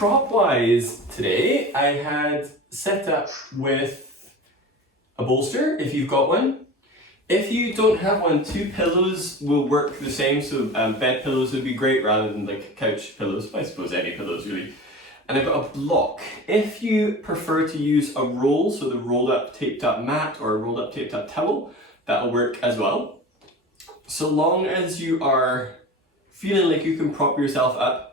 prop wise today, I had set up with a bolster if you've got one. If you don't have one, 2 pillows will work the same. So bed pillows would be great rather than like couch pillows. I suppose any pillows really. And I've got a block. If you prefer to use a roll, so the rolled up taped up mat or a rolled up taped up towel, that'll work as well. So long as you are feeling like you can prop yourself up.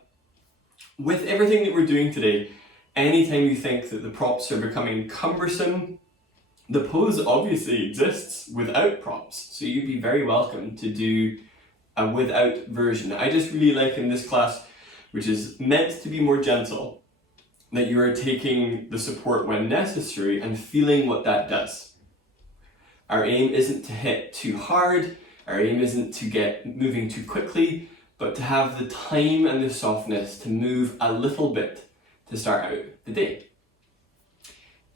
With everything that we're doing today, anytime you think that the props are becoming cumbersome, the pose obviously exists without props, so you'd be very welcome to do a without version. I just really like in this class, which is meant to be more gentle, that you are taking the support when necessary and feeling what that does. Our aim isn't to hit too hard, our aim isn't to get moving too quickly, but to have the time and the softness to move a little bit to start out the day.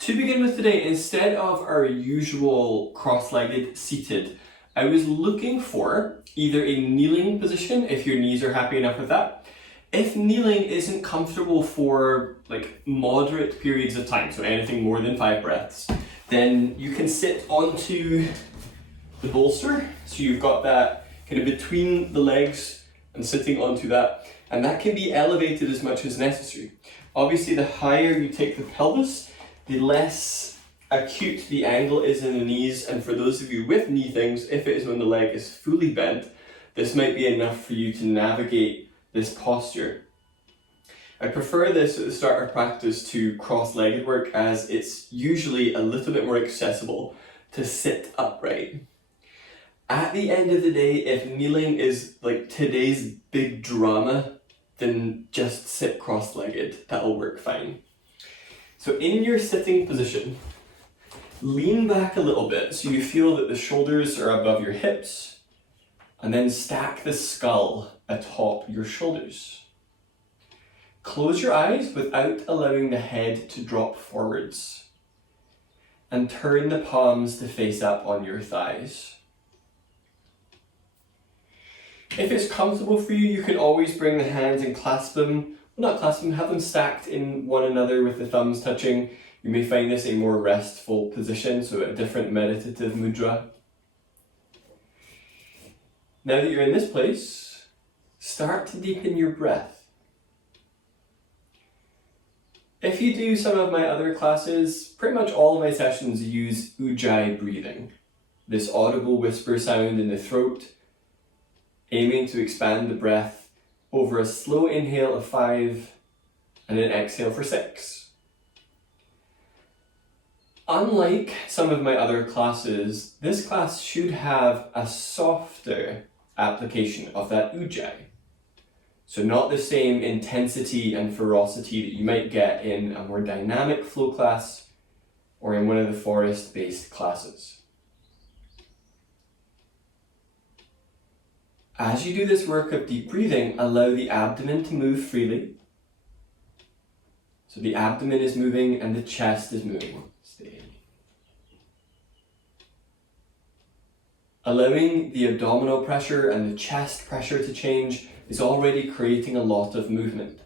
To begin with today, instead of our usual cross-legged seated, I was looking for either a kneeling position, if your knees are happy enough with that. If kneeling isn't comfortable for like moderate periods of time, so anything more than 5 breaths, then you can sit onto the bolster. So you've got that kind of between the legs and sitting onto that, and that can be elevated as much as necessary. Obviously, the higher you take the pelvis, the less acute the angle is in the knees, and for those of you with knee things, if it is when the leg is fully bent, this might be enough for you to navigate this posture. I prefer this at the start of practice to cross-legged work, as it's usually a little bit more accessible to sit upright. At the end of the day, if kneeling is like today's big drama, then just sit cross-legged, that'll work fine. So in your sitting position, lean back a little bit so you feel that the shoulders are above your hips, and then stack the skull atop your shoulders. Close your eyes without allowing the head to drop forwards, and turn the palms to face up on your thighs. If it's comfortable for you, you can always bring the hands and clasp them. Well, not clasp them, have them stacked in one another with the thumbs touching. You may find this a more restful position, so a different meditative mudra. Now that you're in this place, start to deepen your breath. If you do some of my other classes, pretty much all of my sessions use ujjayi breathing, this audible whisper sound in the throat, aiming to expand the breath over a slow inhale of 5 and an exhale for 6. Unlike some of my other classes, this class should have a softer application of that ujjayi. So not the same intensity and ferocity that you might get in a more dynamic flow class or in one of the forest-based classes. As you do this work of deep breathing, allow the abdomen to move freely. So the abdomen is moving and the chest is moving. Stay. Allowing the abdominal pressure and the chest pressure to change is already creating a lot of movement.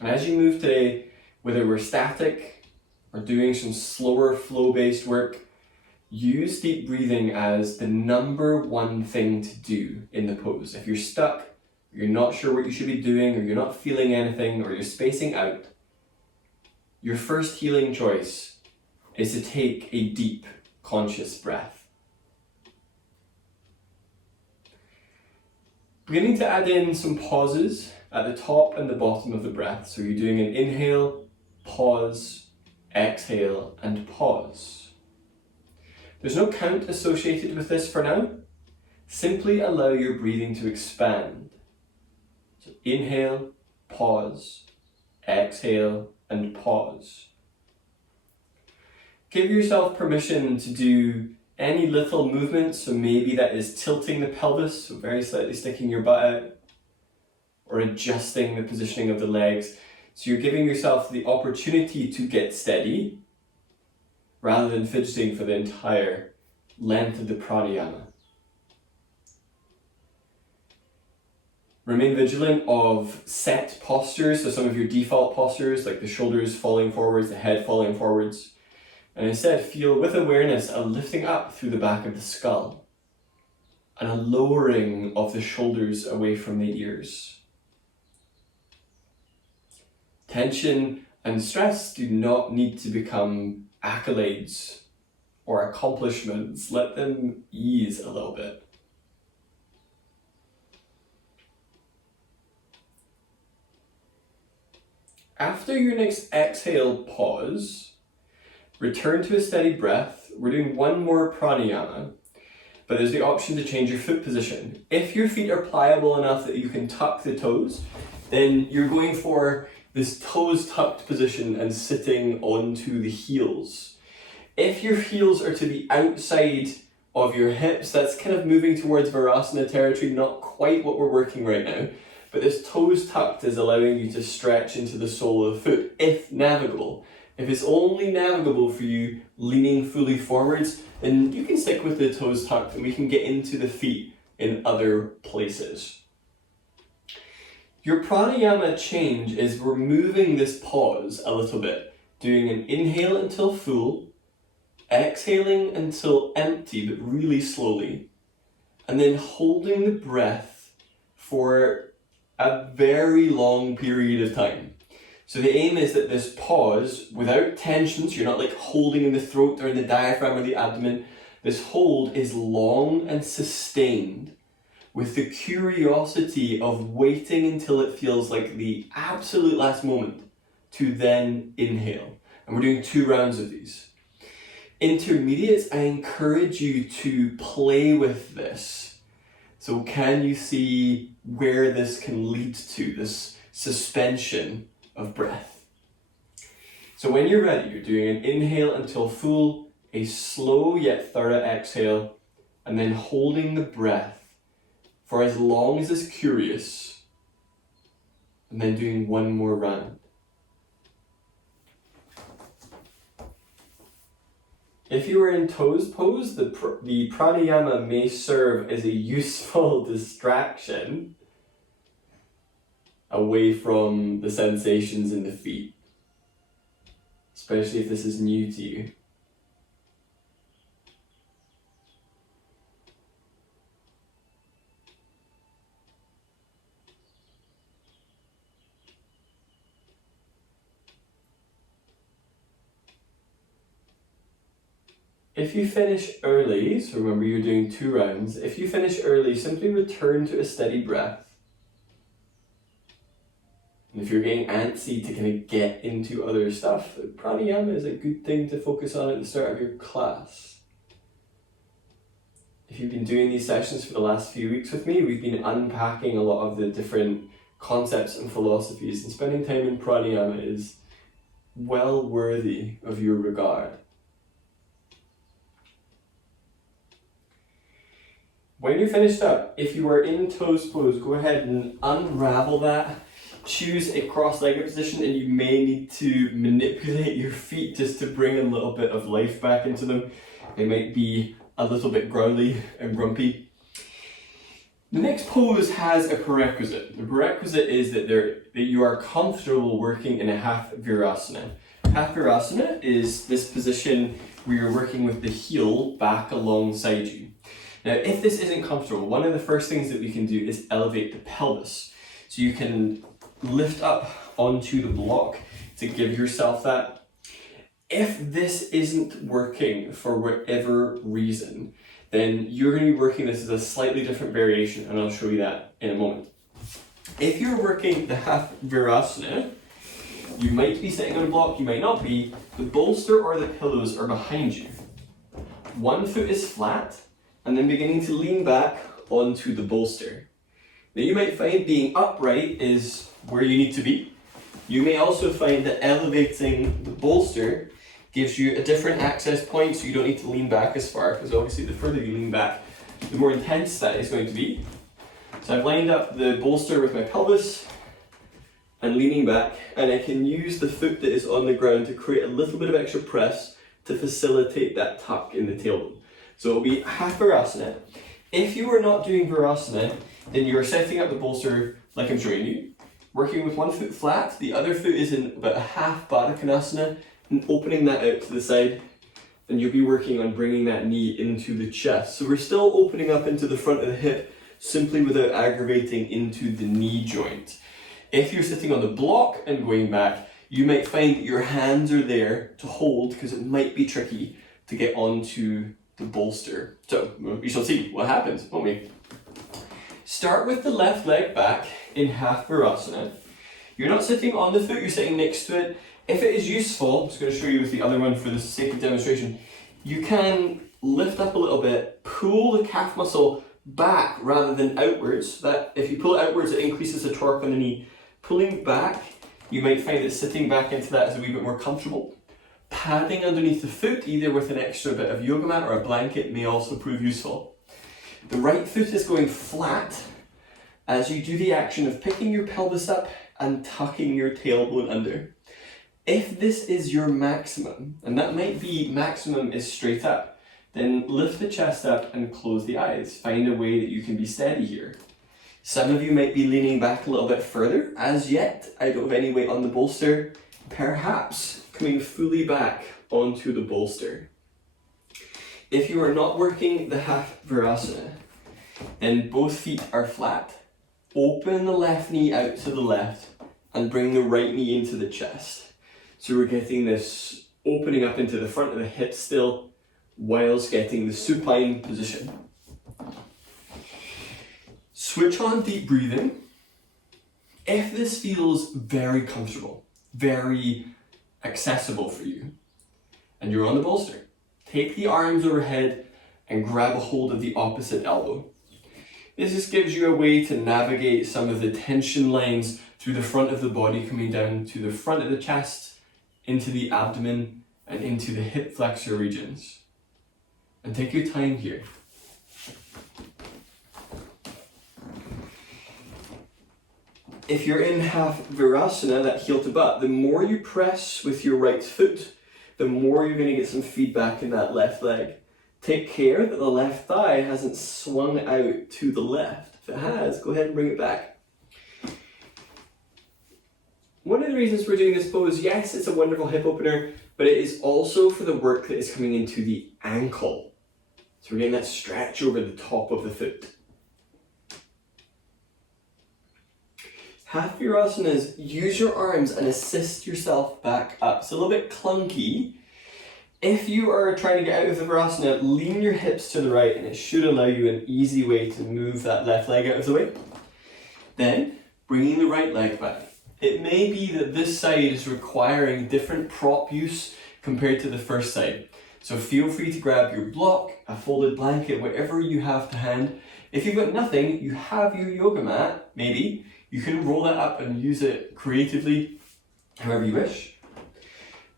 And as you move today, whether we're static or doing some slower flow-based work, use deep breathing as the number one thing to do in the pose. If you're stuck, or you're not sure what you should be doing, or you're not feeling anything, or you're spacing out, your first healing choice is to take a deep, conscious breath. Beginning to add in some pauses at the top and the bottom of the breath. So you're doing an inhale, pause, exhale, and pause. There's no count associated with this for now. Simply allow your breathing to expand. So inhale, pause, exhale, and pause. Give yourself permission to do any little movements, so maybe that is tilting the pelvis, so very slightly sticking your butt out, or adjusting the positioning of the legs. So you're giving yourself the opportunity to get steady, rather than fidgeting for the entire length of the pranayama. Remain vigilant of set postures, so some of your default postures, like the shoulders falling forwards, the head falling forwards. And instead, feel with awareness a lifting up through the back of the skull and a lowering of the shoulders away from the ears. Tension and stress do not need to become accolades or accomplishments. Let them ease a little bit. After your next exhale, pause, return to a steady breath. We're doing one more pranayama, but there's the option to change your foot position. If your feet are pliable enough that you can tuck the toes, then you're going for this toes tucked position and sitting onto the heels. If your heels are to the outside of your hips, that's kind of moving towards virasana territory, not quite what we're working right now. But this toes tucked is allowing you to stretch into the sole of the foot, if navigable. If it's only navigable for you leaning fully forwards, then you can stick with the toes tucked and we can get into the feet in other places. Your pranayama change is we're moving this pause a little bit, doing an inhale until full, exhaling until empty, but really slowly, and then holding the breath for a very long period of time. So the aim is that this pause, without tension, so you're not like holding in the throat or in the diaphragm or the abdomen, this hold is long and sustained with the curiosity of waiting until it feels like the absolute last moment to then inhale. And we're doing 2 rounds of these. Intermediates, I encourage you to play with this. So can you see where this can lead to, this suspension of breath? So when you're ready, you're doing an inhale until full, a slow yet thorough exhale, and then holding the breath for as long as is curious, and then doing 1 more round. If you are in toes pose, the pranayama may serve as a useful distraction away from the sensations in the feet, especially if this is new to you. If you finish early, so remember you're doing 2 rounds, if you finish early, simply return to a steady breath. And if you're getting antsy to kind of get into other stuff, pranayama is a good thing to focus on at the start of your class. If you've been doing these sessions for the last few weeks with me, we've been unpacking a lot of the different concepts and philosophies, and spending time in pranayama is well worthy of your regard. When you're finished up, if you are in toes pose, go ahead and unravel that. Choose a cross-legged position, and you may need to manipulate your feet just to bring a little bit of life back into them. They might be a little bit growly and grumpy. The next pose has a prerequisite. The prerequisite is that you are comfortable working in a half virasana. Half virasana is this position where you're working with the heel back alongside you. Now, if this isn't comfortable, one of the first things that we can do is elevate the pelvis. So you can lift up onto the block to give yourself that. If this isn't working for whatever reason, then you're going to be working this as a slightly different variation, and I'll show you that in a moment. If you're working the half virasana, you might be sitting on a block, you might not be. The bolster or the pillows are behind you. One foot is flat, and then beginning to lean back onto the bolster. Now you might find being upright is where you need to be. You may also find that elevating the bolster gives you a different access point, so you don't need to lean back as far, because obviously the further you lean back, the more intense that is going to be. So I've lined up the bolster with my pelvis and leaning back, and I can use the foot that is on the ground to create a little bit of extra press to facilitate that tuck in the tailbone. So it'll be half virasana. If you are not doing virasana, then you're setting up the bolster like I'm showing you, working with one foot flat, the other foot is in about a half Baddha Konasana, and opening that out to the side. Then you'll be working on bringing that knee into the chest. So we're still opening up into the front of the hip, simply without aggravating into the knee joint. If you're sitting on the block and going back, you might find that your hands are there to hold because it might be tricky to get onto the bolster. So we shall see what happens, won't we? Start with the left leg back in half virasana. You're not sitting on the foot, you're sitting next to it. If it is useful, I'm just going to show you with the other one for the sake of demonstration, you can lift up a little bit, pull the calf muscle back rather than outwards. That if you pull it outwards, it increases the torque on the knee. Pulling back, you might find that sitting back into that is a wee bit more comfortable. Padding underneath the foot, either with an extra bit of yoga mat or a blanket, may also prove useful. The right foot is going flat as you do the action of picking your pelvis up and tucking your tailbone under. If this is your maximum, and that might be maximum is straight up, then lift the chest up and close the eyes. Find a way that you can be steady here. Some of you might be leaning back a little bit further. As yet, I don't have any weight on the bolster. Perhaps coming fully back onto the bolster. If you are not working the half virasana, then both feet are flat. Open the left knee out to the left and bring the right knee into the chest. So we're getting this opening up into the front of the hip still, whilst getting the supine position. Switch on deep breathing. If this feels very comfortable, very accessible for you, and you're on the bolster, take the arms overhead and grab a hold of the opposite elbow. This just gives you a way to navigate some of the tension lines through the front of the body, coming down to the front of the chest, into the abdomen, and into the hip flexor regions. And take your time here. If you're in half virasana, that heel to butt, the more you press with your right foot, the more you're going to get some feedback in that left leg. Take care that the left thigh hasn't swung out to the left. If it has, go ahead and bring it back. One of the reasons we're doing this pose, yes, it's a wonderful hip opener, but it is also for the work that is coming into the ankle. So we're getting that stretch over the top of the foot. Half virasana is use your arms and assist yourself back up. It's a little bit clunky. If you are trying to get out of the virasana, lean your hips to the right and it should allow you an easy way to move that left leg out of the way. Then, bringing the right leg back. It may be that this side is requiring different prop use compared to the first side. So feel free to grab your block, a folded blanket, whatever you have to hand. If you've got nothing, you have your yoga mat, maybe. You can roll that up and use it creatively, however you wish.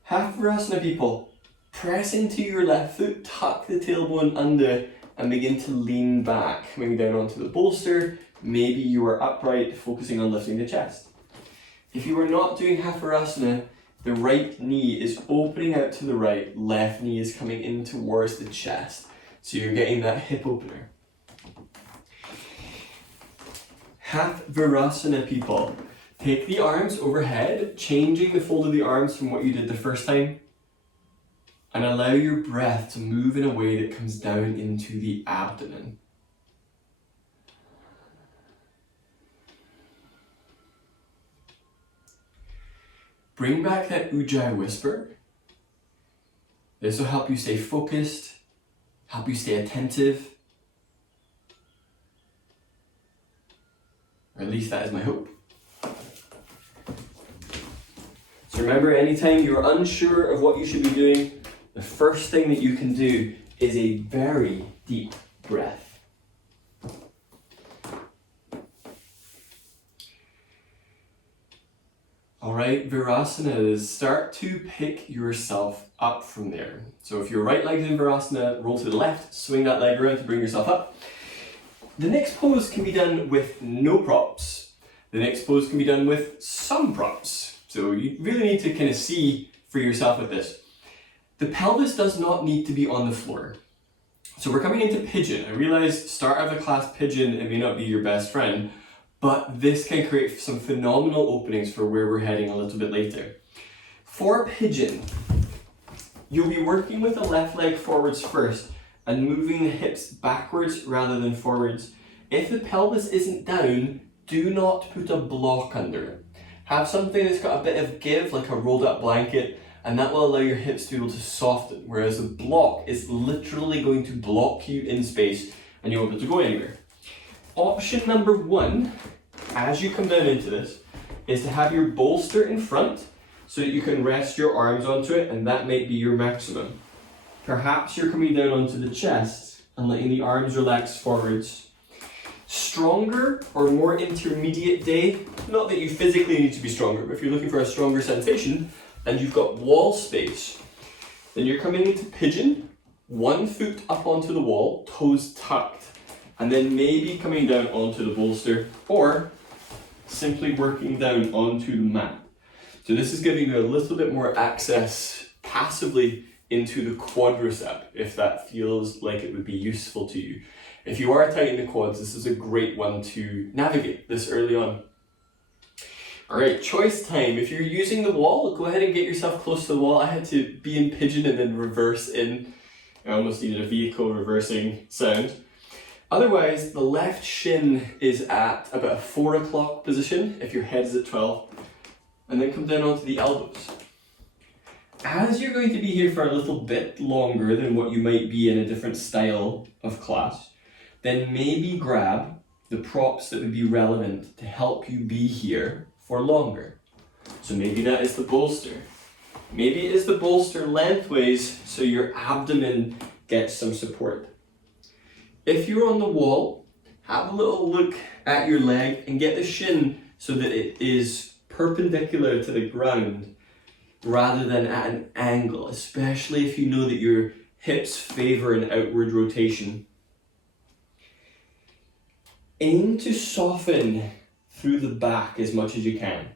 Half virasana people, press into your left foot, tuck the tailbone under, and begin to lean back, coming down onto the bolster. Maybe you are upright, focusing on lifting the chest. If you are not doing half virasana, the right knee is opening out to the right, left knee is coming in towards the chest. So you're getting that hip opener. Half virasana people, take the arms overhead, changing the fold of the arms from what you did the first time, and allow your breath to move in a way that comes down into the abdomen. Bring back that Ujjayi whisper. This will help you stay focused, help you stay attentive. Or at least that is my hope. So remember, anytime you're unsure of what you should be doing, the first thing that you can do is a very deep breath. Alright, Virasanas, start to pick yourself up from there. So if your right leg's in Virasana, roll to the left, swing that leg around to bring yourself up. The next pose can be done with no props. The next pose can be done with some props. So you really need to kind of see for yourself with this. The pelvis does not need to be on the floor. So we're coming into Pigeon. I realize start of the class Pigeon, it may not be your best friend, but this can create some phenomenal openings for where we're heading a little bit later. For Pigeon, you'll be working with the left leg forwards first and moving the hips backwards rather than forwards. If the pelvis isn't down, do not put a block under it. Have something that's got a bit of give, like a rolled up blanket, and that will allow your hips to be able to soften, whereas the block is literally going to block you in space and you won't be able to go anywhere. Option number one, as you come down into this, is to have your bolster in front so that you can rest your arms onto it, and that might be your maximum. Perhaps you're coming down onto the chest and letting the arms relax forwards. Stronger or more intermediate day, not that you physically need to be stronger, but if you're looking for a stronger sensation and you've got wall space, then you're coming into Pigeon, 1 foot up onto the wall, toes tucked, and then maybe coming down onto the bolster or simply working down onto the mat. So this is giving you a little bit more access passively into the quadricep, if that feels like it would be useful to you. If you are tight in the quads, this is a great one to navigate this early on. All right, choice time. If you're using the wall, go ahead and get yourself close to the wall. I had to be in Pigeon and then reverse in. I almost needed a vehicle reversing sound. Otherwise, the left shin is at about a 4 o'clock position if your head is at 12. And then come down onto the elbows. As you're going to be here for a little bit longer than what you might be in a different style of class, then maybe grab the props that would be relevant to help you be here for longer. So maybe that is the bolster. Maybe it is the bolster lengthways so your abdomen gets some support. If you're on the wall, have a little look at your leg and get the shin so that it is perpendicular to the ground rather than at an angle, especially if you know that your hips favor an outward rotation. Aim to soften through the back as much as you can.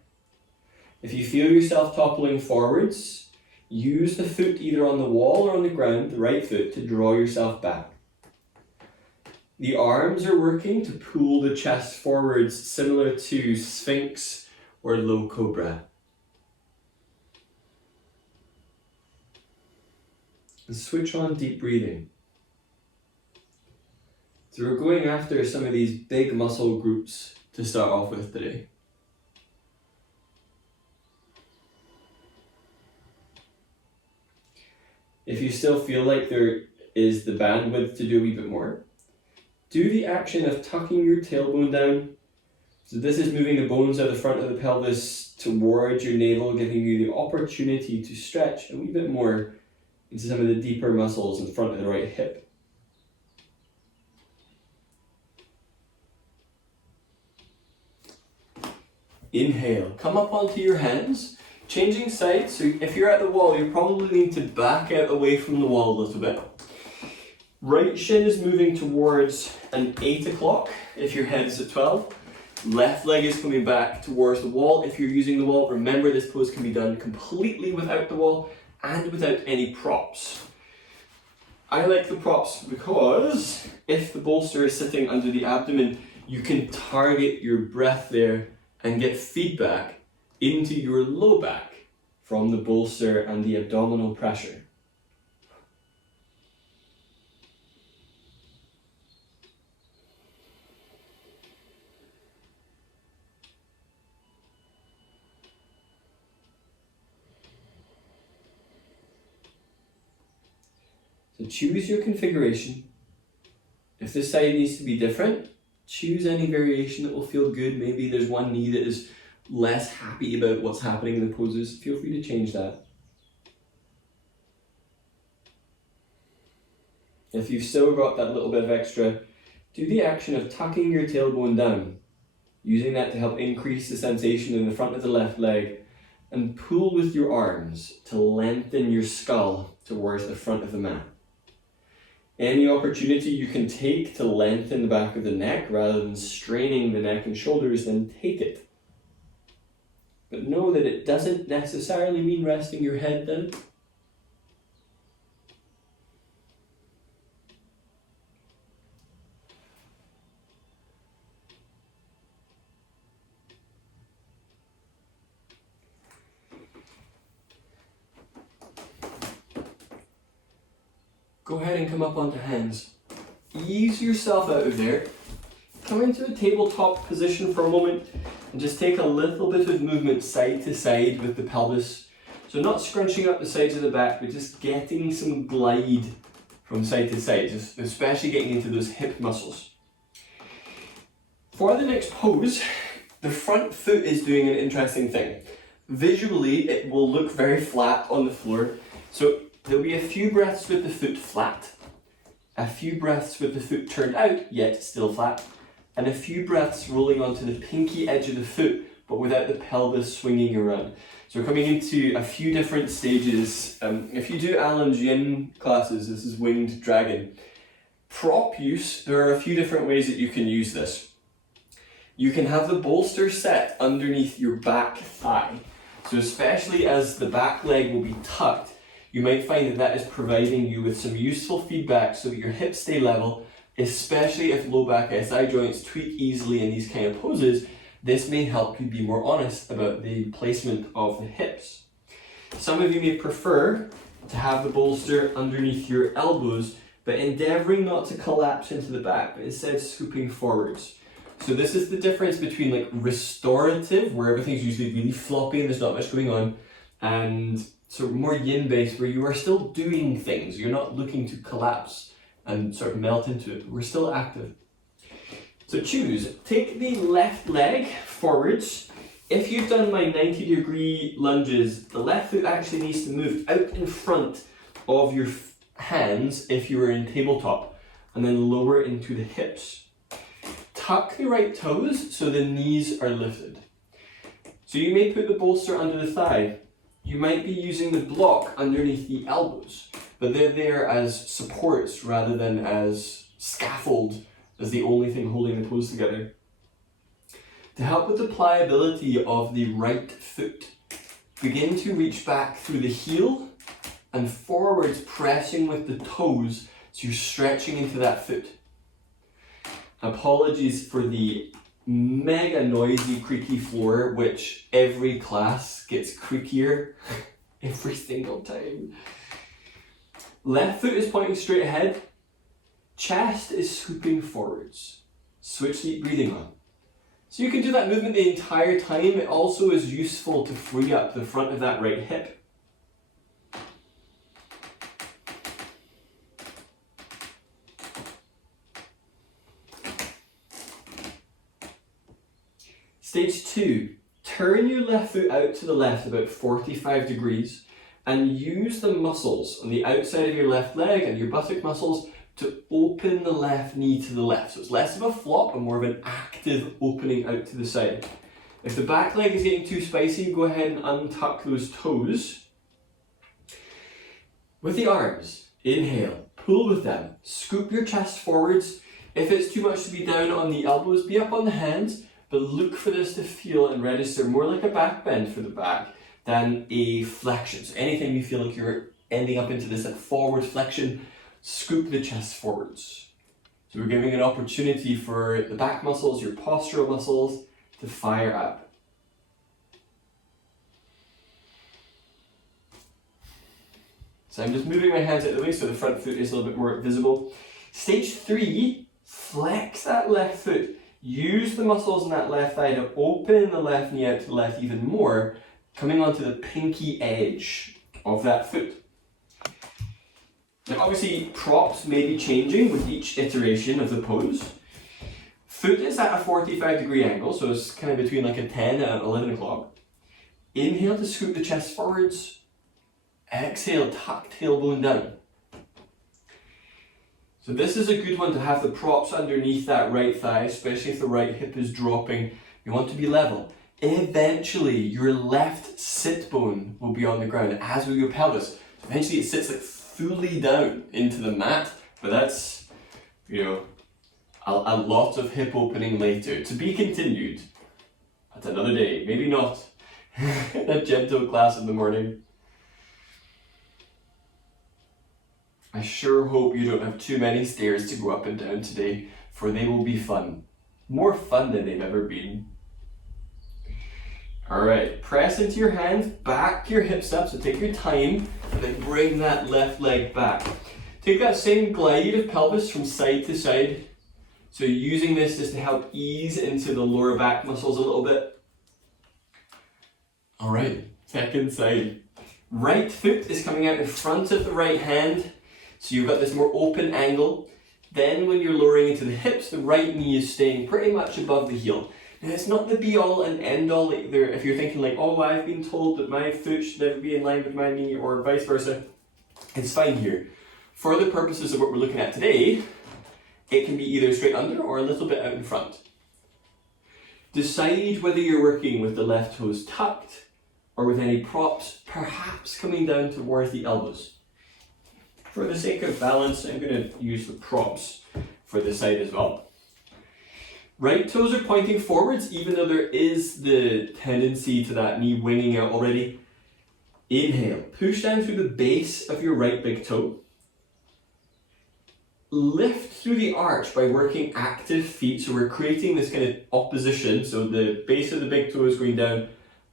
If you feel yourself toppling forwards, use the foot either on the wall or on the ground, the right foot, to draw yourself back. The arms are working to pull the chest forwards, similar to Sphinx or low cobra. And switch on deep breathing. So we're going after some of these big muscle groups to start off with today. If you still feel like there is the bandwidth to do a wee bit more, do the action of tucking your tailbone down. So this is moving the bones out the front of the pelvis towards your navel, giving you the opportunity to stretch a wee bit more into some of the deeper muscles in front of the right hip. Inhale, come up onto your hands, changing sides. So if you're at the wall, you probably need to back out away from the wall a little bit. Right shin is moving towards an 8 o'clock if your head is at 12. Left leg is coming back towards the wall. If you're using the wall, remember this pose can be done completely without the wall and without any props. I like the props because if the bolster is sitting under the abdomen, you can target your breath there and get feedback into your low back from the bolster and the abdominal pressure. So choose your configuration. If this side needs to be different, choose any variation that will feel good. Maybe there's one knee that is less happy about what's happening in the poses. Feel free to change that. If you've still got that little bit of extra, do the action of tucking your tailbone down, using that to help increase the sensation in the front of the left leg, and pull with your arms to lengthen your skull towards the front of the mat. Any opportunity you can take to lengthen the back of the neck rather than straining the neck and shoulders, then take it. But know that it doesn't necessarily mean resting your head down. go ahead and come up onto hands. Ease yourself out of there. Come into a tabletop position for a moment and just take a little bit of movement side to side with the pelvis. So not scrunching up the sides of the back, but just getting some glide from side to side, just especially getting into those hip muscles. For the next pose, the front foot is doing an interesting thing. Visually, it will look very flat on the floor. So there'll be a few breaths with the foot flat, a few breaths with the foot turned out, yet still flat, and a few breaths rolling onto the pinky edge of the foot, but without the pelvis swinging around. So we're coming into a few different stages. If you do Alan's Yin classes, this is winged dragon. Prop use, there are a few different ways that you can use this. You can have the bolster set underneath your back thigh. So especially as the back leg will be tucked, you might find that that is providing you with some useful feedback so that your hips stay level, especially if low back SI joints tweak easily in these kind of poses. This may help you be more honest about the placement of the hips. Some of you may prefer to have the bolster underneath your elbows, but endeavoring not to collapse into the back, but instead scooping forwards. So this is the difference between like restorative, where everything's usually really floppy and there's not much going on, and sort of more yin based, where you are still doing things. You're not looking to collapse and sort of melt into it. We're still active. So choose, take the left leg forwards. If you've done my 90-degree lunges, the left foot actually needs to move out in front of your hands if you were in tabletop, and then lower into the hips. Tuck the right toes so the knees are lifted. So you may put the bolster under the thigh. You might be using the block underneath the elbows, but they're there as supports rather than as scaffold, as the only thing holding the toes together. To help with the pliability of the right foot, begin to reach back through the heel and forwards, pressing with the toes so you're stretching into that foot. Apologies for the mega noisy creaky floor, which every class gets creakier every single time. Left foot is pointing straight ahead. Chest is swooping forwards. Switch deep breathing on. So you can do that movement the entire time. It also is useful to free up the front of that right hip. Stage 2, turn your left foot out to the left about 45 degrees and use the muscles on the outside of your left leg and your buttock muscles to open the left knee to the left. So it's less of a flop and more of an active opening out to the side. If the back leg is getting too spicy, go ahead and untuck those toes. With the arms, inhale, pull with them, scoop your chest forwards. If it's too much to be down on the elbows, be up on the hands. But look for this to feel and register more like a back bend for the back than a flexion. So anytime you feel like you're ending up into this forward flexion, scoop the chest forwards. So we're giving an opportunity for the back muscles, your postural muscles, to fire up. So I'm just moving my hands out of the way so the front foot is a little bit more visible. Stage 3, flex that left foot. Use the muscles in that left thigh to open the left knee out to the left even more, coming onto the pinky edge of that foot. Now obviously props may be changing with each iteration of the pose. Foot is at a 45-degree angle, so it's kind of between like a 10 and 11 o'clock. Inhale to scoop the chest forwards. Exhale, tuck tailbone down. So this is a good one to have the props underneath that right thigh, especially if the right hip is dropping. You want to be level. Eventually, your left sit bone will be on the ground, as will your pelvis. So eventually it sits like fully down into the mat, but that's, a lot of hip opening later. To be continued at another day, maybe not a gentle class in the morning. I sure hope you don't have too many stairs to go up and down today, for they will be fun. More fun than they've ever been. Alright, press into your hands, back your hips up, so take your time, and then bring that left leg back. Take Take that same glide of pelvis from side to side. So using this just to help ease into the lower back muscles a little bit. All right, second side. Right foot is coming out in front of the right hand. So you've got this more open angle. Then when you're lowering into the hips, the right knee is staying pretty much above the heel. Now it's not the be all and end all either. If you're thinking like, oh, I've been told that my foot should never be in line with my knee or vice versa, it's fine here. For the purposes of what we're looking at today, it can be either straight under or a little bit out in front. Decide whether you're working with the left toes tucked or with any props, perhaps coming down towards the elbows. For the sake of balance, I'm going to use the props for this side as well. Right toes are pointing forwards, even though there is the tendency to that knee winging out already. Inhale, push down through the base of your right big toe. Lift through the arch by working active feet, so we're creating this kind of opposition, so the base of the big toe is going down,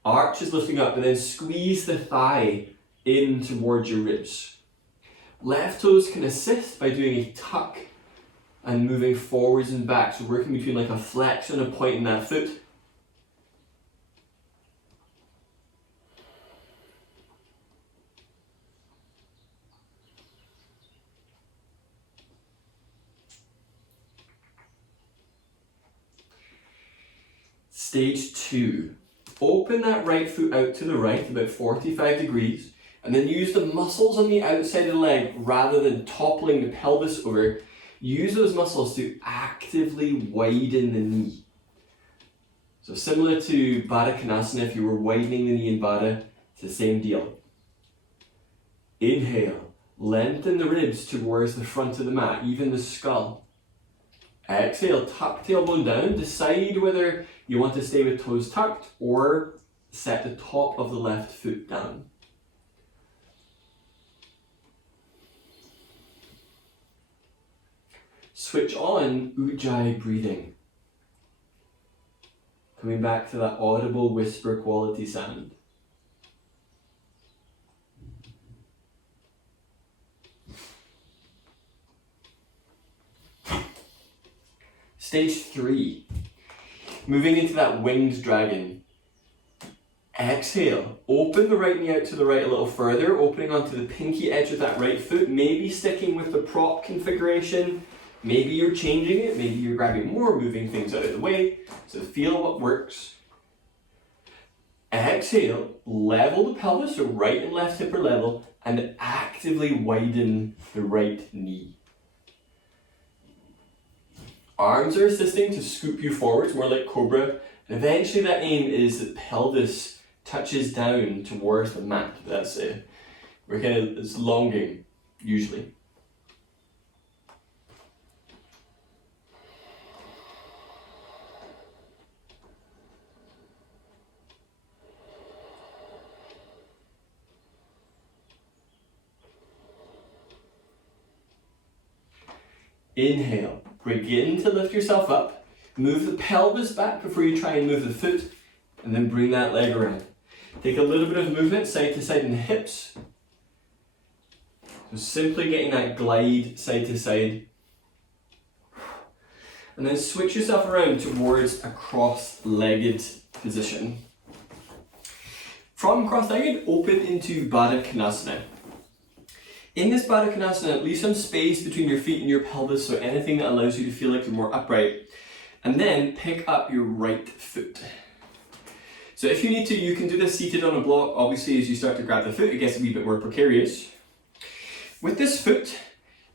arch is lifting up, and then squeeze the thigh in towards your ribs. Left toes can assist by doing a tuck and moving forwards and back, so working between like a flex and a point in that foot. Stage 2. Open that right foot out to the right, about 45 degrees, and then use the muscles on the outside of the leg rather than toppling the pelvis over. Use those muscles to actively widen the knee. So similar to Baddha Konasana, if you were widening the knee in Baddha, it's the same deal. Inhale, lengthen the ribs towards the front of the mat, even the skull. Exhale, tuck tailbone down. Decide whether you want to stay with toes tucked or set the top of the left foot down. Switch on Ujjayi breathing. Coming back to that audible whisper quality sound. Stage 3. Moving into that winged dragon. Exhale. Open the right knee out to the right a little further, opening onto the pinky edge of that right foot, maybe sticking with the prop configuration. Maybe you're changing it, maybe you're grabbing more, moving things out of the way. So feel what works. Exhale, level the pelvis, so right and left hip are level, and actively widen the right knee. Arms are assisting to scoop you forwards, more like cobra, and eventually that aim is that pelvis touches down towards the mat. That's it. It's longing, usually. Inhale, begin to lift yourself up, move the pelvis back before you try and move the foot, and then bring that leg around. Take a little bit of movement side to side in the hips. So simply getting that glide side to side. And then switch yourself around towards a cross-legged position. From cross-legged, open into Baddha Konasana. In this Baddha Konasana, leave some space between your feet and your pelvis, so anything that allows you to feel like you're more upright. And then pick up your right foot. So if you need to, you can do this seated on a block. Obviously, as you start to grab the foot, it gets a wee bit more precarious. With this foot,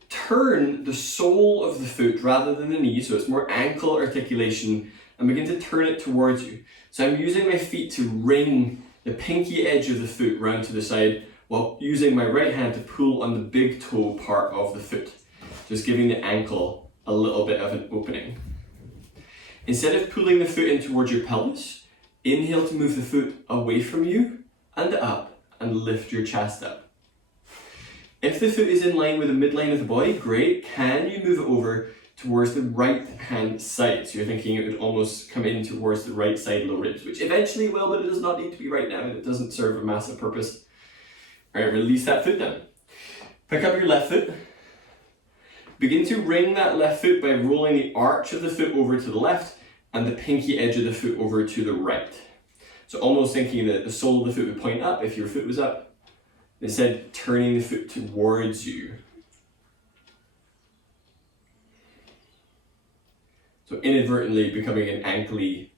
turn the sole of the foot rather than the knee, so it's more ankle articulation, and begin to turn it towards you. So I'm using my feet to ring the pinky edge of the foot round to the side, while using my right hand to pull on the big toe part of the foot, just giving the ankle a little bit of an opening. Instead of pulling the foot in towards your pelvis, inhale to move the foot away from you and up, and lift your chest up. If the foot is in line with the midline of the body, great. Can you move it over towards the right hand side? So you're thinking it would almost come in towards the right side low ribs, which eventually will, but it does not need to be right now, and it doesn't serve a massive purpose. Alright, release that foot down. Pick up your left foot. Begin to ring that left foot by rolling the arch of the foot over to the left and the pinky edge of the foot over to the right. So almost thinking that the sole of the foot would point up if your foot was up, instead turning the foot towards you. So inadvertently becoming an ankly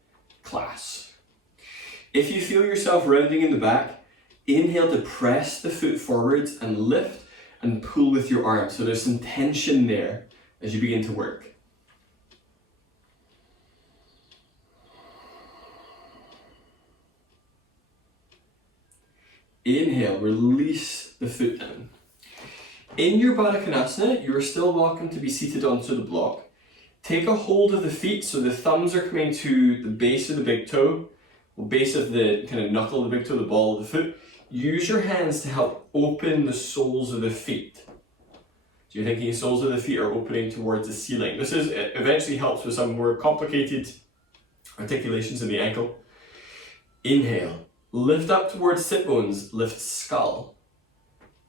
class. If you feel yourself rounding in the back, inhale to press the foot forwards and lift and pull with your arms. So there's some tension there as you begin to work. Inhale, release the foot down. In your Baddha Konasana, you are still welcome to be seated onto the block. Take a hold of the feet so the thumbs are coming to the base of the big toe, or base of the kind of knuckle of the big toe, the ball of the foot. Use your hands to help open the soles of the feet. So you're thinking the soles of the feet are opening towards the ceiling. This eventually helps with some more complicated articulations in the ankle. Inhale, lift up towards sit bones, lift skull.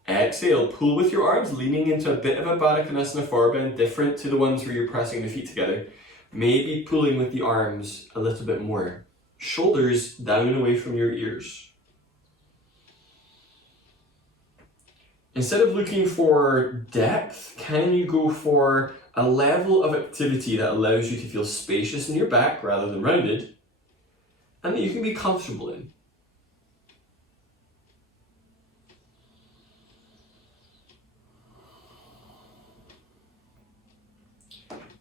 Exhale, pull with your arms, leaning into a bit of a Baddha Konasana forward bend, different to the ones where you're pressing the feet together. Maybe pulling with the arms a little bit more. Shoulders down away from your ears. Instead of looking for depth, can you go for a level of activity that allows you to feel spacious in your back rather than rounded, and that you can be comfortable in?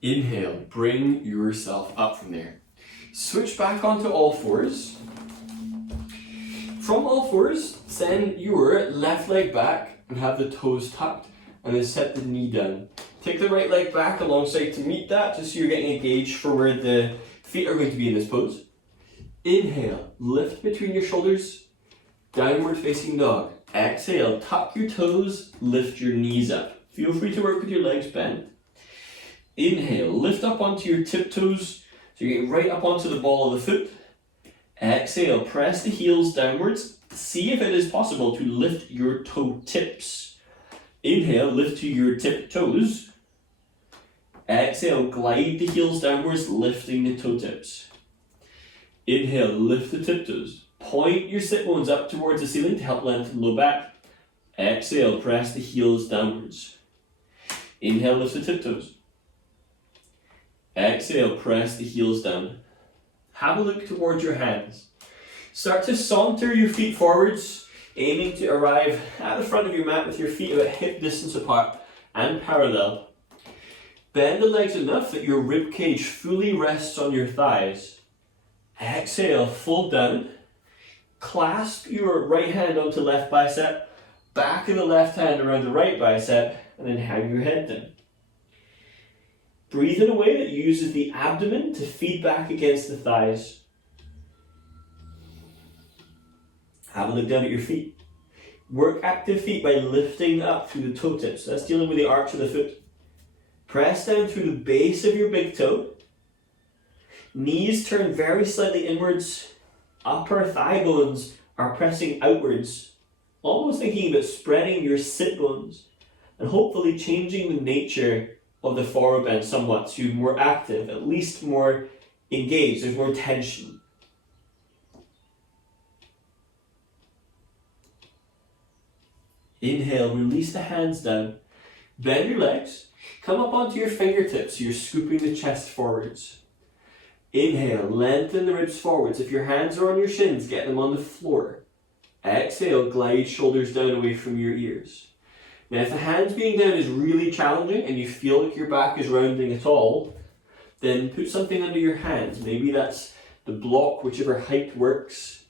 Inhale, bring yourself up from there. Switch back onto all fours. From all fours, send your left leg back and have the toes tucked, and then set the knee down. Take the right leg back alongside to meet that, just so you're getting a gauge for where the feet are going to be in this pose. Inhale, lift between your shoulders, downward facing dog. Exhale, tuck your toes, lift your knees up. Feel free to work with your legs bent. Inhale, lift up onto your tiptoes, so you're getting right up onto the ball of the foot. Exhale, press the heels downwards. See if it is possible to lift your toe tips. Inhale, lift to your tip toes. Exhale, glide the heels downwards, lifting the toe tips. Inhale, lift the tip toes. Point your sit bones up towards the ceiling to help lengthen low back. Exhale, press the heels downwards. Inhale, lift the tip toes. Exhale, press the heels down. Have a look towards your hands. Start to saunter your feet forwards, aiming to arrive at the front of your mat with your feet about hip distance apart and parallel. Bend the legs enough that your rib cage fully rests on your thighs. Exhale, fold down. Clasp your right hand onto left bicep, back of the left hand around the right bicep, and then hang your head down. Breathe in a way that uses the abdomen to feed back against the thighs. Have a look down at your feet. Work active feet by lifting up through the toe tips. That's dealing with the arch of the foot. Press down through the base of your big toe. Knees turn very slightly inwards. Upper thigh bones are pressing outwards. Almost thinking about spreading your sit bones and hopefully changing the nature of the forward bend somewhat to more active, at least more engaged. There's more tension. Inhale, release the hands down. Bend your legs. Come up onto your fingertips so you're scooping the chest forwards. Inhale, lengthen the ribs forwards. If your hands are on your shins, get them on the floor. Exhale, glide shoulders down away from your ears. Now, if the hands being down is really challenging and you feel like your back is rounding at all, then put something under your hands. Maybe that's the block, whichever height works.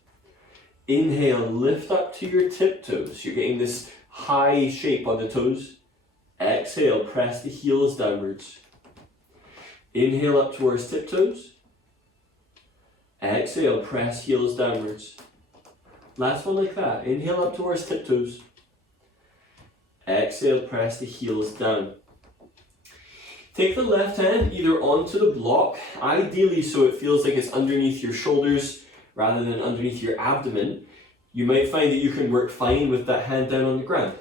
Inhale, lift up to your tiptoes. You're getting this high shape on the toes. Exhale, press the heels downwards. Inhale up towards tiptoes. Exhale, press heels downwards. Last one like that. Inhale up towards tiptoes. Exhale, press the heels down. Take the left hand either onto the block, ideally so it feels like it's underneath your shoulders rather than underneath your abdomen. You might find that you can work fine with that hand down on the ground.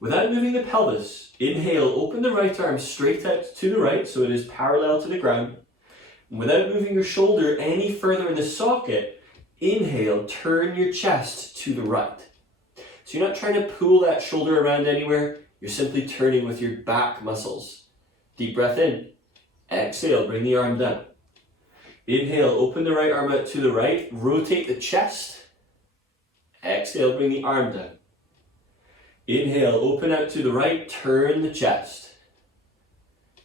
Without moving the pelvis, inhale, open the right arm straight out to the right so it is parallel to the ground. Without moving your shoulder any further in the socket, inhale, turn your chest to the right. So you're not trying to pull that shoulder around anywhere, you're simply turning with your back muscles. Deep breath in. Exhale, bring the arm down. Inhale, open the right arm out to the right, rotate the chest. Exhale, bring the arm down. Inhale, open out to the right, turn the chest.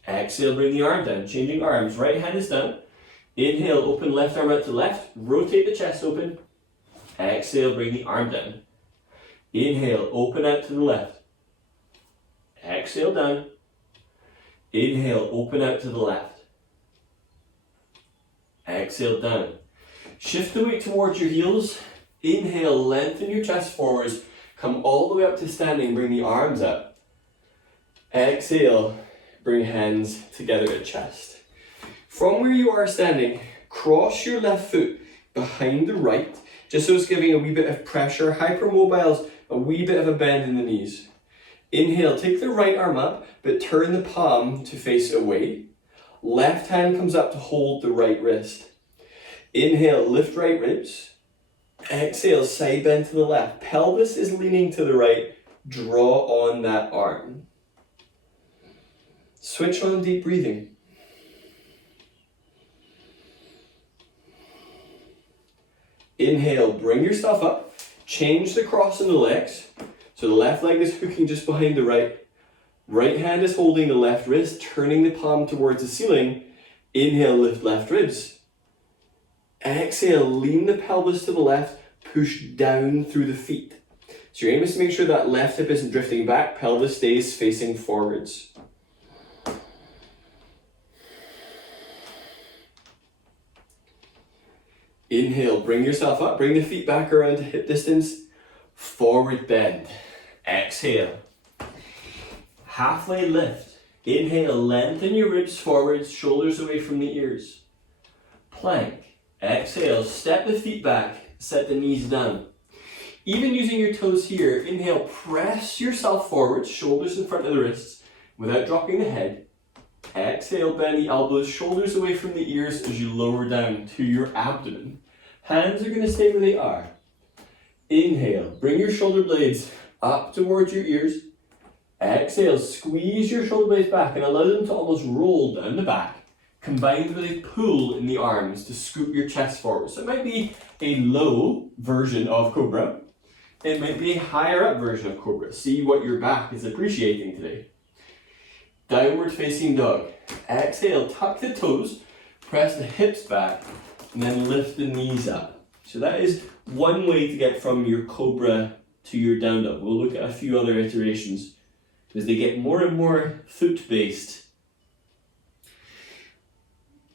Exhale, bring the arm down, changing arms, right hand is down. Inhale, open left arm out to left, rotate the chest open. Exhale, bring the arm down. Inhale, open out to the left. Exhale, down. Inhale, open out to the left. Exhale, down. Shift the weight towards your heels. Inhale, lengthen your chest forwards. Come all the way up to standing, bring the arms up. Exhale, bring hands together at chest. From where you are standing, cross your left foot behind the right, just so it's giving a wee bit of pressure. Hypermobiles, a wee bit of a bend in the knees. Inhale, take the right arm up, but turn the palm to face away. Left hand comes up to hold the right wrist. Inhale, lift right ribs. Exhale, side bend to the left. Pelvis is leaning to the right. Draw on that arm. Switch on deep breathing. Inhale, bring yourself up. Change the cross in the legs. So the left leg is hooking just behind the right. Right hand is holding the left wrist, turning the palm towards the ceiling. Inhale, lift left ribs. Exhale, lean the pelvis to the left, push down through the feet. So your aim is to make sure that left hip isn't drifting back, pelvis stays facing forwards. Inhale, bring yourself up, bring the feet back around to hip distance. Forward bend. Exhale. Halfway lift. Inhale, lengthen your ribs forwards, shoulders away from the ears. Plank. Exhale, step the feet back, set the knees down. Even using your toes here, inhale, press yourself forwards, shoulders in front of the wrists, without dropping the head. Exhale, bend the elbows, shoulders away from the ears as you lower down to your abdomen. Hands are going to stay where they are. Inhale, bring your shoulder blades up towards your ears. Exhale, squeeze your shoulder blades back and allow them to almost roll down the back, combined with a pull in the arms to scoop your chest forward. So it might be a low version of Cobra. It might be a higher up version of Cobra. See what your back is appreciating today. Downward facing dog. Exhale, tuck the toes, press the hips back, and then lift the knees up. So that is one way to get from your Cobra to your down dog. We'll look at a few other iterations as they get more and more foot based.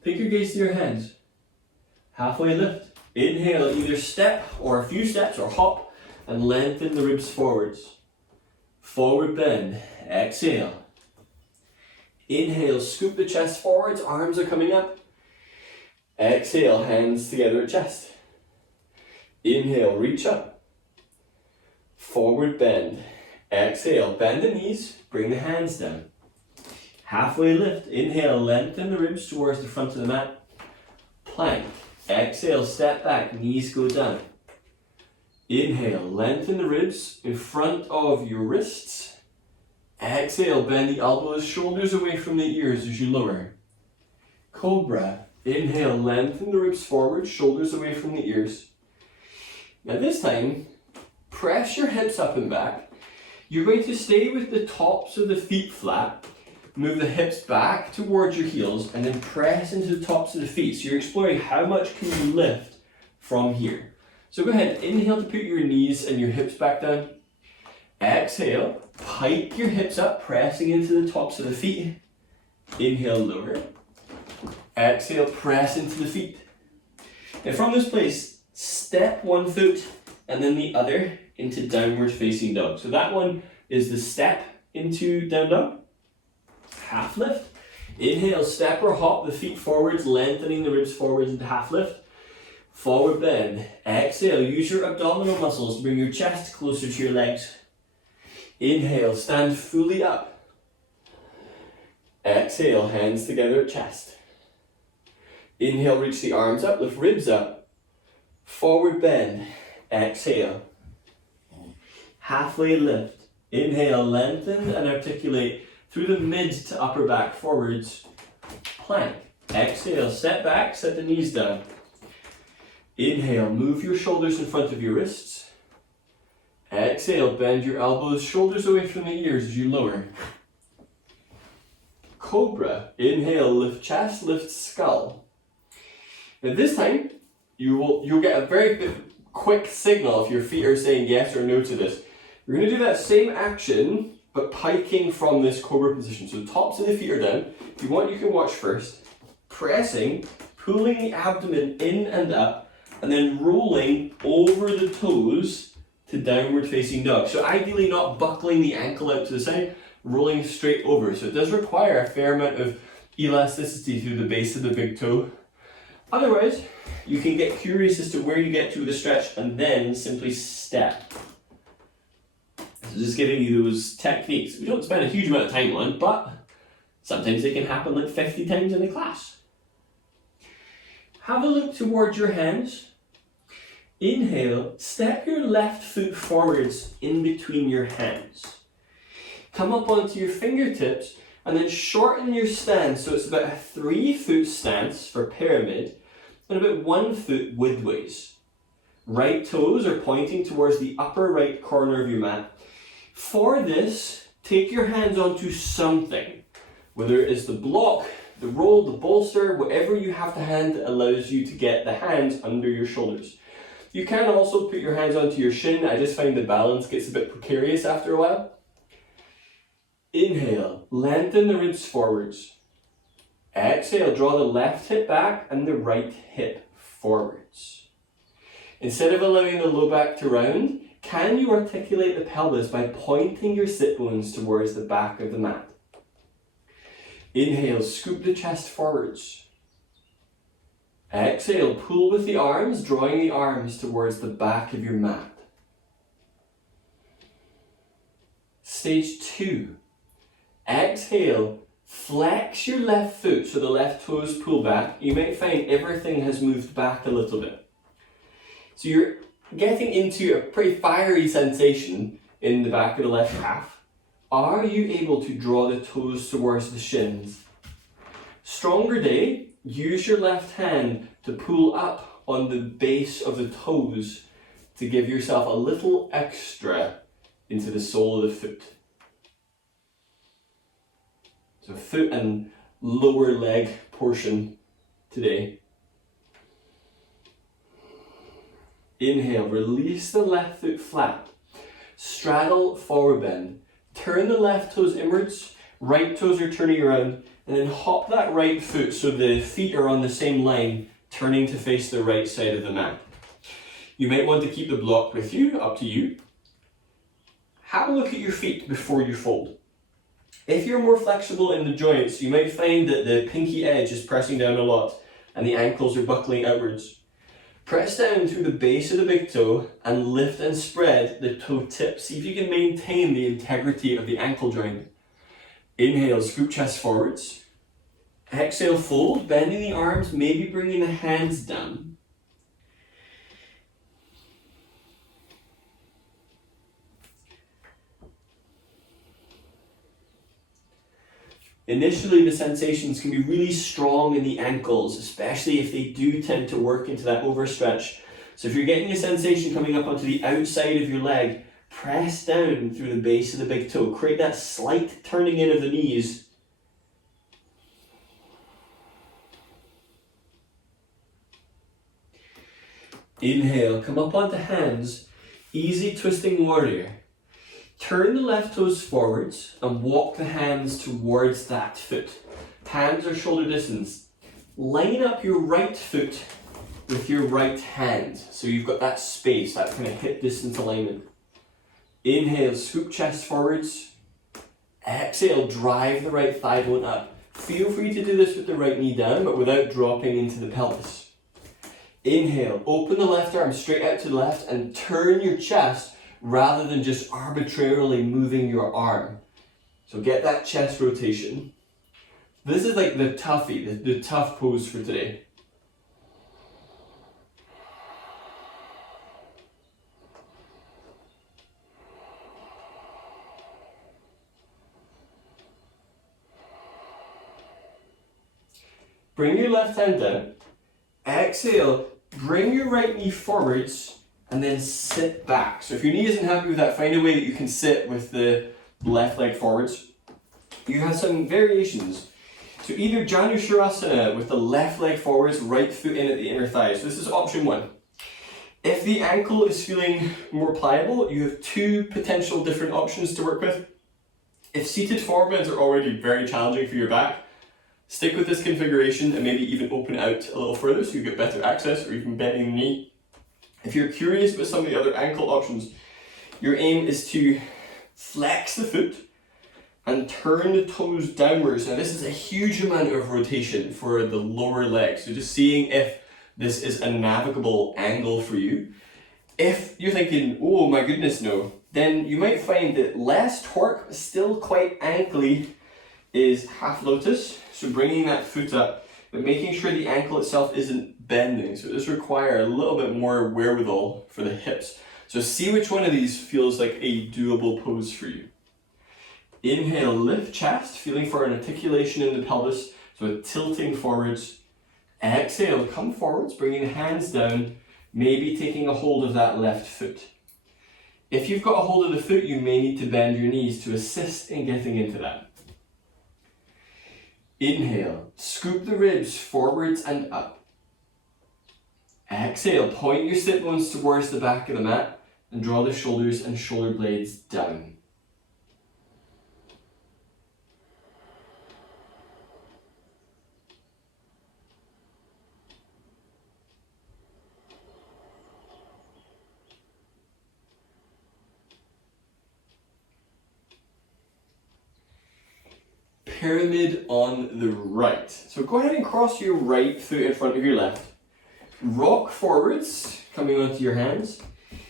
Take your gaze to your hands. Halfway lift. Inhale, either step or a few steps or hop and lengthen the ribs forwards. Forward bend. Exhale. Inhale, scoop the chest forwards, arms are coming up. Exhale, hands together at chest. Inhale, reach up. Forward bend. Exhale, bend the knees, bring the hands down. Halfway lift. Inhale, lengthen the ribs towards the front of the mat. Plank. Exhale, step back, knees go down. Inhale, lengthen the ribs in front of your wrists. Exhale, bend the elbows, shoulders away from the ears as you lower. Cobra. Inhale, lengthen the ribs forward, shoulders away from the ears. Now this time, press your hips up and back. You're going to stay with the tops of the feet flat. Move the hips back towards your heels and then press into the tops of the feet. So you're exploring how much can you lift from here. So go ahead, inhale to put your knees and your hips back down. Exhale, pike your hips up, pressing into the tops of the feet. Inhale, lower. Exhale, press into the feet. And from this place, step one foot and then the other into downward facing dog. So that one is the step into down dog. Half lift. Inhale, step or hop the feet forwards, lengthening the ribs forwards into half lift. Forward bend. Exhale, use your abdominal muscles to bring your chest closer to your legs. Inhale, stand fully up. Exhale, hands together at chest. Inhale, reach the arms up, lift ribs up. Forward bend. Exhale. Halfway lift. Inhale, lengthen and articulate through the mid to upper back forwards. Plank. Exhale, set back, set the knees down. Inhale, move your shoulders in front of your wrists. Exhale, bend your elbows, shoulders away from the ears as you lower. Cobra. Inhale, lift chest, lift skull. Now this time, you'll get a very quick signal if your feet are saying yes or no to this. We're going to do that same action, but piking from this cobra position. So the tops of the feet are down. If you want, you can watch first. Pressing, pulling the abdomen in and up, and then rolling over the toes to downward facing dog. So ideally not buckling the ankle out to the side, rolling straight over. So it does require a fair amount of elasticity through the base of the big toe. Otherwise, you can get curious as to where you get to with the stretch and then simply step. So just giving you those techniques. We don't spend a huge amount of time on, but sometimes they can happen like 50 times in a class. Have a look towards your hands. Inhale, step your left foot forwards in between your hands. Come up onto your fingertips and then shorten your stance so it's about a 3-foot stance for pyramid and about 1 foot widthways. Right toes are pointing towards the upper right corner of your mat. For this, take your hands onto something, whether it is the block, the roll, the bolster, whatever you have to hand that allows you to get the hands under your shoulders. You can also put your hands onto your shin. I just find the balance gets a bit precarious after a while. Inhale, lengthen the ribs forwards. Exhale, draw the left hip back and the right hip forwards. Instead of allowing the low back to round, can you articulate the pelvis by pointing your sit bones towards the back of the mat? Inhale, scoop the chest forwards. Exhale, pull with the arms, drawing the arms towards the back of your mat. Stage 2. Exhale, flex your left foot so the left toes pull back. You might find everything has moved back a little bit. So you're getting into a pretty fiery sensation in the back of the left calf. Are you able to draw the toes towards the shins? Stronger day, use your left hand to pull up on the base of the toes to give yourself a little extra into the sole of the foot. So foot and lower leg portion today. Inhale, release the left foot flat. Straddle forward bend. Turn the left toes inwards, right toes are turning around, and then hop that right foot so the feet are on the same line, turning to face the right side of the mat. You might want to keep the block with you, up to you. Have a look at your feet before you fold. If you're more flexible in the joints, you might find that the pinky edge is pressing down a lot and the ankles are buckling outwards. Press down through the base of the big toe and lift and spread the toe tip. See if you can maintain the integrity of the ankle joint. Inhale, scoop chest forwards. Exhale, fold, bending the arms, maybe bringing the hands down. Initially, the sensations can be really strong in the ankles, especially if they do tend to work into that overstretch. So if you're getting a sensation coming up onto the outside of your leg, press down through the base of the big toe. Create that slight turning in of the knees. Inhale, come up onto hands, easy twisting warrior. Turn the left toes forwards and walk the hands towards that foot. Hands are shoulder distance. Line up your right foot with your right hand. So you've got that space, that kind of hip distance alignment. Inhale, scoop chest forwards. Exhale, drive the right thigh bone up. Feel free to do this with the right knee down, but without dropping into the pelvis. Inhale, open the left arm straight out to the left and turn your chest, rather than just arbitrarily moving your arm. So get that chest rotation. This is like the toughie, the tough pose for today. Bring your left hand down. Exhale, bring your right knee forwards and then sit back. So if your knee isn't happy with that, find a way that you can sit with the left leg forwards. You have some variations. So either Janushirasana with the left leg forwards, right foot in at the inner thigh. So this is option one. If the ankle is feeling more pliable, you have two potential different options to work with. If seated forward bends are already very challenging for your back, stick with this configuration and maybe even open it out a little further so you get better access, or even bending the knee. If you're curious about some of the other ankle options, your aim is to flex the foot and turn the toes downwards. Now this is a huge amount of rotation for the lower leg, so just seeing if this is a navigable angle for you. If you're thinking, oh my goodness no, then you might find that less torque, but still quite ankly, is half lotus. So bringing that foot up, but making sure the ankle itself isn't bending. So this requires a little bit more wherewithal for the hips. So see which one of these feels like a doable pose for you. Inhale, lift chest, feeling for an articulation in the pelvis, so tilting forwards. Exhale, come forwards, bringing the hands down, maybe taking a hold of that left foot. If you've got a hold of the foot, you may need to bend your knees to assist in getting into that. Inhale, scoop the ribs forwards and up. Exhale, point your sit bones towards the back of the mat and draw the shoulders and shoulder blades down. Pyramid on the right. So go ahead and cross your right foot in front of your left. Rock forwards, coming onto your hands.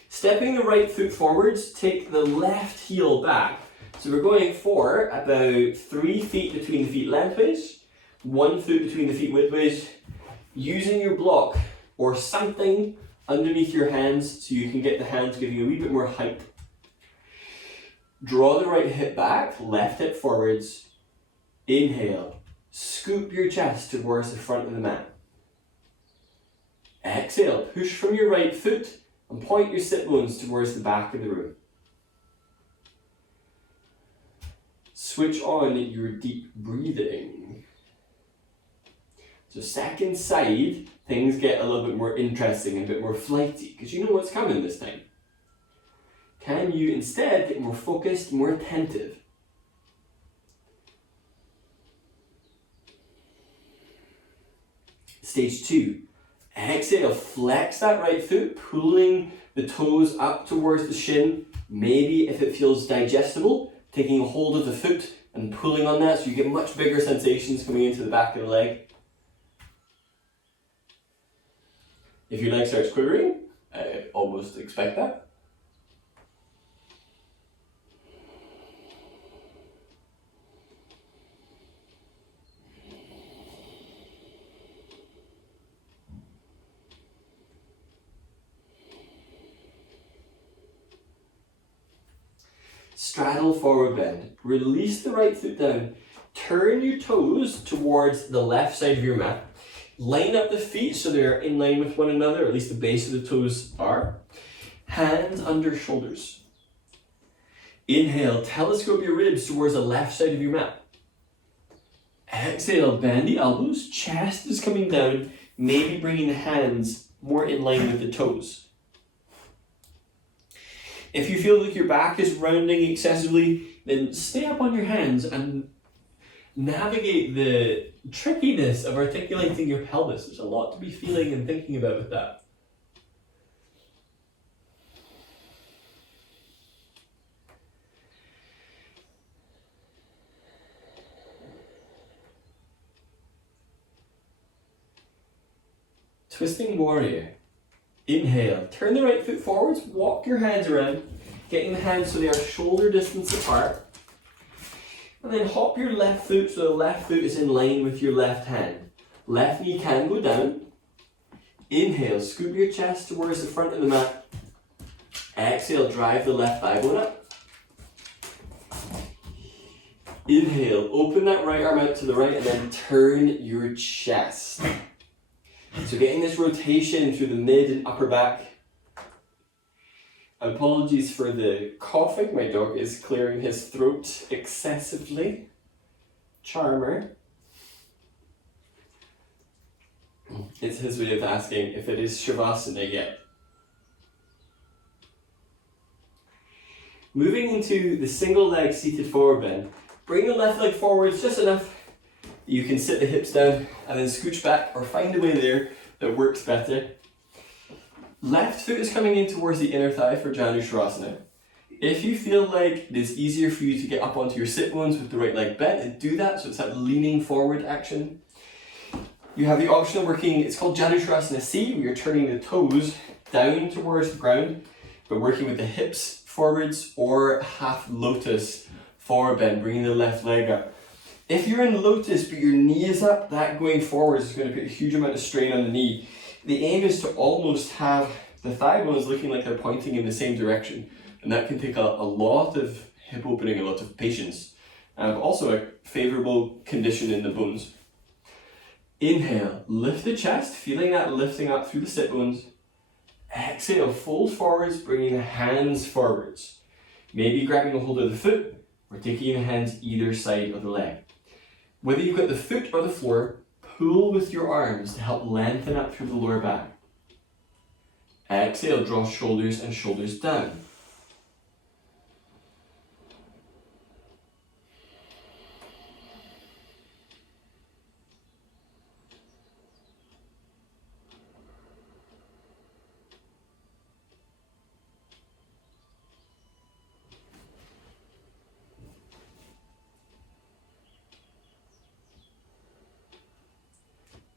Stepping the right foot forwards, take the left heel back. So we're going for about 3 feet between the feet lengthways, 1 foot between the feet widthways, using your block or something underneath your hands so you can get the hands giving a wee bit more height. Draw the right hip back, left hip forwards. Inhale, scoop your chest towards the front of the mat. Exhale, push from your right foot and point your sit bones towards the back of the room. Switch on your deep breathing. So second side, things get a little bit more interesting and a bit more flighty because you know what's coming this time. Can you instead get more focused, more attentive? Stage 2, exhale, flex that right foot, pulling the toes up towards the shin. Maybe if it feels digestible, taking a hold of the foot and pulling on that so you get much bigger sensations coming into the back of the leg. If your leg starts quivering, I almost expect that. Straddle forward bend. Release the right foot down. Turn your toes towards the left side of your mat. Line up the feet so they're in line with one another, or at least the base of the toes are. Hands under shoulders. Inhale, telescope your ribs towards the left side of your mat. Exhale, bend the elbows, chest is coming down, maybe bringing the hands more in line with the toes. If you feel like your back is rounding excessively, then stay up on your hands and navigate the trickiness of articulating your pelvis. There's a lot to be feeling and thinking about with that. Twisting warrior. Inhale, turn the right foot forwards, walk your hands around. Getting the hands so they are shoulder distance apart. And then hop your left foot so the left foot is in line with your left hand. Left knee can go down. Inhale, scoop your chest towards the front of the mat. Exhale, drive the left thigh bone up. Inhale, open that right arm out to the right and then turn your chest. So getting this rotation through the mid and upper back. Apologies for the coughing, my dog is clearing his throat excessively. Charmer. It's his way of asking if it is Savasana yet. Moving into the single leg seated forward bend. Bring the left leg forwards just enough that you can sit the hips down and then scooch back or find a way there that works better. Left foot is coming in towards the inner thigh for Janusharasana. If you feel like it is easier for you to get up onto your sit bones with the right leg bent, and do that, so it's that leaning forward action. You have the option of working, it's called Janusharasana C, where you're turning the toes down towards the ground, but working with the hips forwards, or half lotus forward bend, bringing the left leg up. If you're in lotus but your knee is up, that going forwards is going to put a huge amount of strain on the knee. The aim is to almost have the thigh bones looking like they're pointing in the same direction, and that can take a lot of hip opening, a lot of patience, but also a favourable condition in the bones. Inhale, lift the chest, feeling that lifting up through the sit bones. Exhale, fold forwards, bringing the hands forwards. Maybe grabbing a hold of the foot, or taking the hands either side of the leg. Whether you've got the foot or the floor, pull with your arms to help lengthen up through the lower back. Exhale, draw shoulders and shoulders down.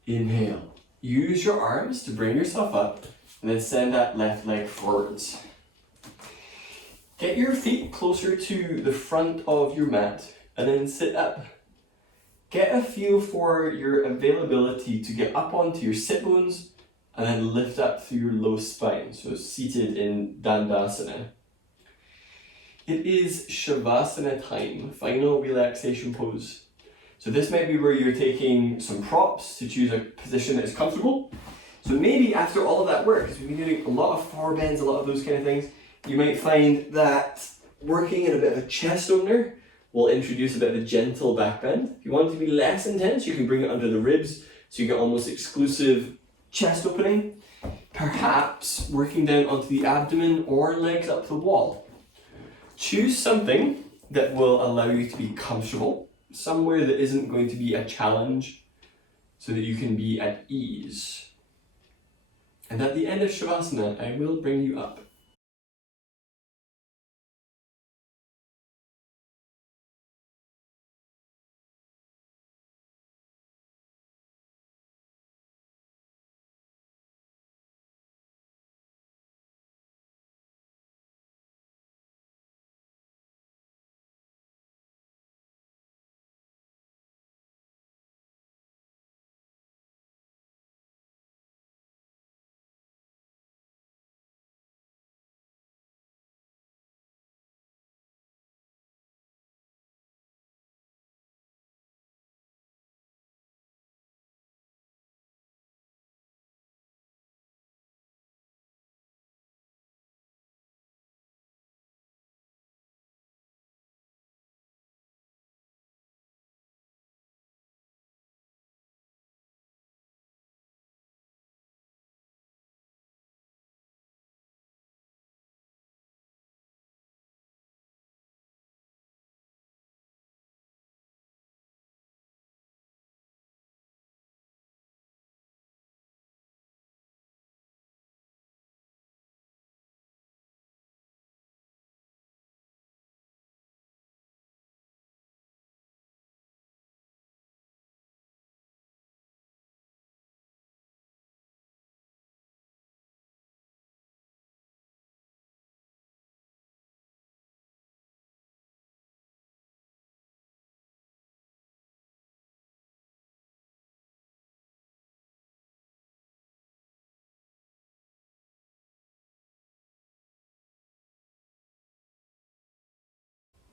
Inhale. Use your arms to bring yourself up and then send that left leg forwards. Get your feet closer to the front of your mat and then sit up. Get a feel for your availability to get up onto your sit bones and then lift up through your low spine, so seated in Dandasana. It is Shavasana time, final relaxation pose. So this might be where you're taking some props to choose a position that is comfortable. So maybe after all of that work, because we've been doing a lot of forward bends, a lot of those kind of things, you might find that working in a bit of a chest opener will introduce a bit of a gentle back bend. If you want it to be less intense, you can bring it under the ribs, so you get almost exclusive chest opening. Perhaps working down onto the abdomen or legs up the wall. Choose something that will allow you to be comfortable, somewhere that isn't going to be a challenge, so that you can be at ease. And at the end of Shavasana, I will bring you up.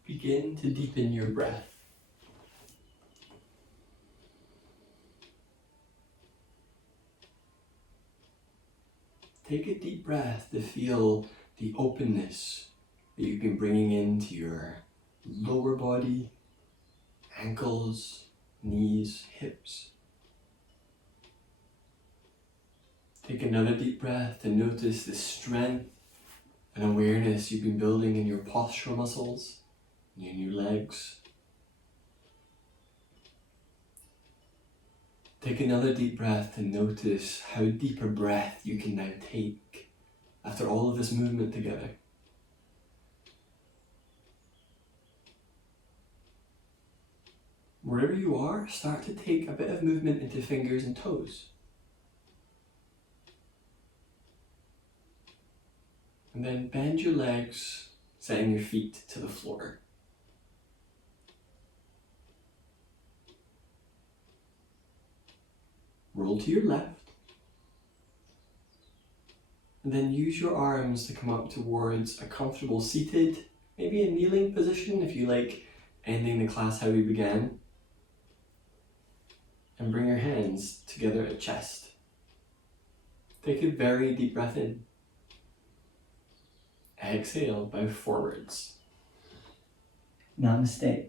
begin to deepen your breath. Take a deep breath to feel the openness that you've been bringing into your lower body, ankles, knees, hips. Take another deep breath to notice the strength and awareness you've been building in your postural muscles, in your legs. Take another deep breath to notice how deep a breath you can now take after all of this movement together. Wherever you are, start to take a bit of movement into fingers and toes. And then bend your legs, setting your feet to the floor. Roll to your left. And then use your arms to come up towards a comfortable seated, maybe a kneeling position if you like, ending the class how we began. And bring your hands together at chest. Take a very deep breath in. Exhale, bow forwards. Namaste.